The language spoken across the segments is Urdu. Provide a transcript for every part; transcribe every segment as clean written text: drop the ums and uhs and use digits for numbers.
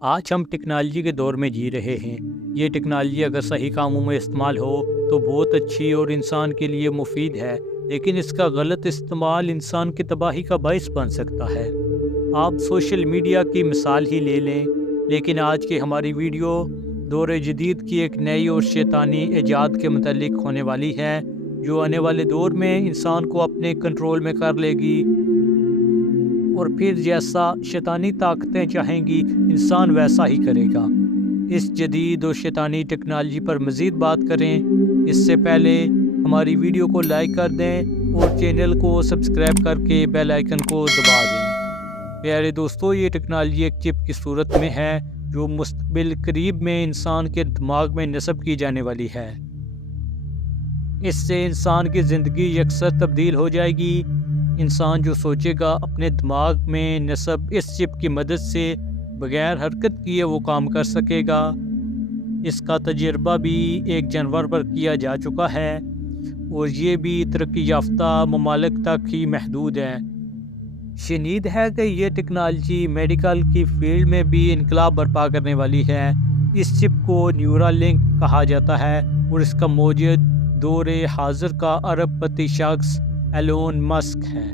آج ہم ٹیکنالوجی کے دور میں جی رہے ہیں۔ یہ ٹیکنالوجی اگر صحیح کاموں میں استعمال ہو تو بہت اچھی اور انسان کے لیے مفید ہے، لیکن اس کا غلط استعمال انسان کی تباہی کا باعث بن سکتا ہے۔ آپ سوشل میڈیا کی مثال ہی لے لیں، لیکن آج کی ہماری ویڈیو دور جدید کی ایک نئی اور شیطانی ایجاد کے متعلق ہونے والی ہے، جو آنے والے دور میں انسان کو اپنے کنٹرول میں کر لے گی، اور پھر جیسا شیطانی طاقتیں چاہیں گی انسان ویسا ہی کرے گا۔ اس جدید اور شیطانی ٹیکنالوجی پر مزید بات کریں اس سے پہلے ہماری ویڈیو کو لائک کر دیں اور چینل کو سبسکرائب کر کے بیل آئیکن کو دبا دیں۔ پیارے دوستو، یہ ٹیکنالوجی ایک چپ کی صورت میں ہے جو مستقبل قریب میں انسان کے دماغ میں نصب کی جانے والی ہے۔ اس سے انسان کی زندگی یکسر تبدیل ہو جائے گی۔ انسان جو سوچے گا اپنے دماغ میں نصب اس چپ کی مدد سے بغیر حرکت کیے وہ کام کر سکے گا۔ اس کا تجربہ بھی ایک جانور پر کیا جا چکا ہے، اور یہ بھی ترقی یافتہ ممالک تک ہی محدود ہے۔ شنید ہے کہ یہ ٹیکنالوجی میڈیکل کی فیلڈ میں بھی انقلاب برپا کرنے والی ہے۔ اس چپ کو نیورا لنک کہا جاتا ہے، اور اس کا موجد دور حاضر کا ارب پتی شخص ایلون مسک ہے۔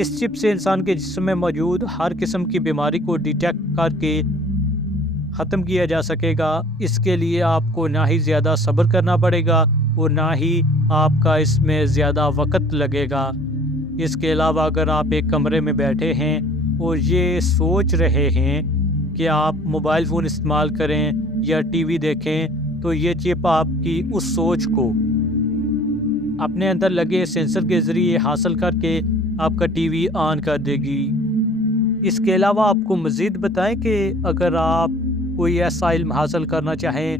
اس چپ سے انسان کے جسم میں موجود ہر قسم کی بیماری کو ڈیٹیکٹ کر کے ختم کیا جا سکے گا۔ اس کے لیے آپ کو نہ ہی زیادہ صبر کرنا پڑے گا اور نہ ہی آپ کا اس میں زیادہ وقت لگے گا۔ اس کے علاوہ اگر آپ ایک کمرے میں بیٹھے ہیں اور یہ سوچ رہے ہیں کہ آپ موبائل فون استعمال کریں یا ٹی وی دیکھیں، تو یہ چپ آپ کی اس سوچ کو اپنے اندر لگے سینسر کے ذریعے حاصل کر کے آپ کا ٹی وی آن کر دے گی۔ اس کے علاوہ آپ کو مزید بتائیں کہ اگر آپ کوئی ایسا علم حاصل کرنا چاہیں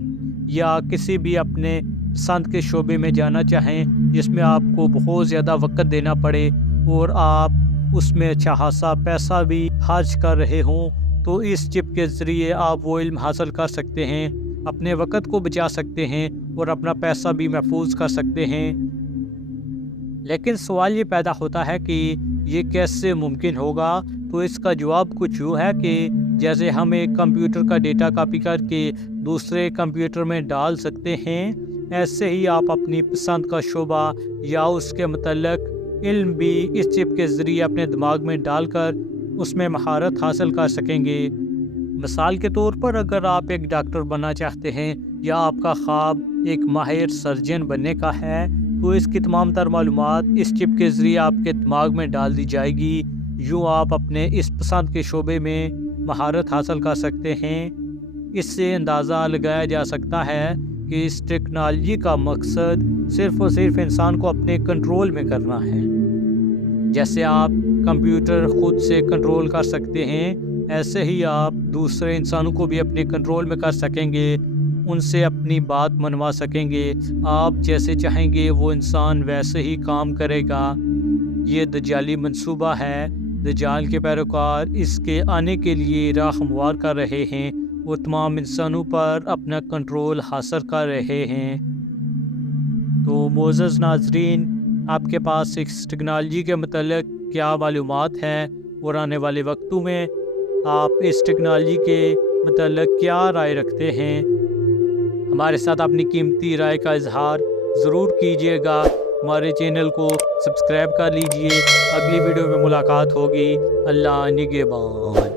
یا کسی بھی اپنے پسند کے شعبے میں جانا چاہیں جس میں آپ کو بہت زیادہ وقت دینا پڑے اور آپ اس میں اچھا خاصا پیسہ بھی خرچ کر رہے ہوں، تو اس چپ کے ذریعے آپ وہ علم حاصل کر سکتے ہیں، اپنے وقت کو بچا سکتے ہیں اور اپنا پیسہ بھی محفوظ کر سکتے ہیں۔ لیکن سوال یہ پیدا ہوتا ہے کہ یہ کیسے ممکن ہوگا؟ تو اس کا جواب کچھ یوں ہے کہ جیسے ہم ایک کمپیوٹر کا ڈیٹا کاپی کر کے دوسرے کمپیوٹر میں ڈال سکتے ہیں، ایسے ہی آپ اپنی پسند کا شعبہ یا اس کے متعلق علم بھی اس چپ کے ذریعے اپنے دماغ میں ڈال کر اس میں مہارت حاصل کر سکیں گے۔ مثال کے طور پر اگر آپ ایک ڈاکٹر بننا چاہتے ہیں یا آپ کا خواب ایک ماہر سرجن بننے کا ہے، تو اس کی تمام تر معلومات اس چپ کے ذریعے آپ کے دماغ میں ڈال دی جائے گی۔ یوں آپ اپنے اس پسند کے شعبے میں مہارت حاصل کر سکتے ہیں۔ اس سے اندازہ لگایا جا سکتا ہے کہ اس ٹیکنالوجی کا مقصد صرف اور صرف انسان کو اپنے کنٹرول میں کرنا ہے۔ جیسے آپ کمپیوٹر خود سے کنٹرول کر سکتے ہیں، ایسے ہی آپ دوسرے انسانوں کو بھی اپنے کنٹرول میں کر سکیں گے، ان سے اپنی بات منوا سکیں گے۔ آپ جیسے چاہیں گے وہ انسان ویسے ہی کام کرے گا۔ یہ دجالی منصوبہ ہے۔ دجال کے پیروکار اس کے آنے کے لیے راہ ہموار کر رہے ہیں اور تمام انسانوں پر اپنا کنٹرول حاصل کر رہے ہیں۔ تو معزز ناظرین، آپ کے پاس اس ٹیکنالوجی کے متعلق کیا معلومات ہیں، اور آنے والے وقتوں میں آپ اس ٹیکنالوجی کے متعلق کیا رائے رکھتے ہیں؟ ہمارے ساتھ اپنی قیمتی رائے کا اظہار ضرور کیجیے گا۔ ہمارے چینل کو سبسکرائب کر لیجئے۔ اگلی ویڈیو میں ملاقات ہوگی۔ اللہ نگہبان۔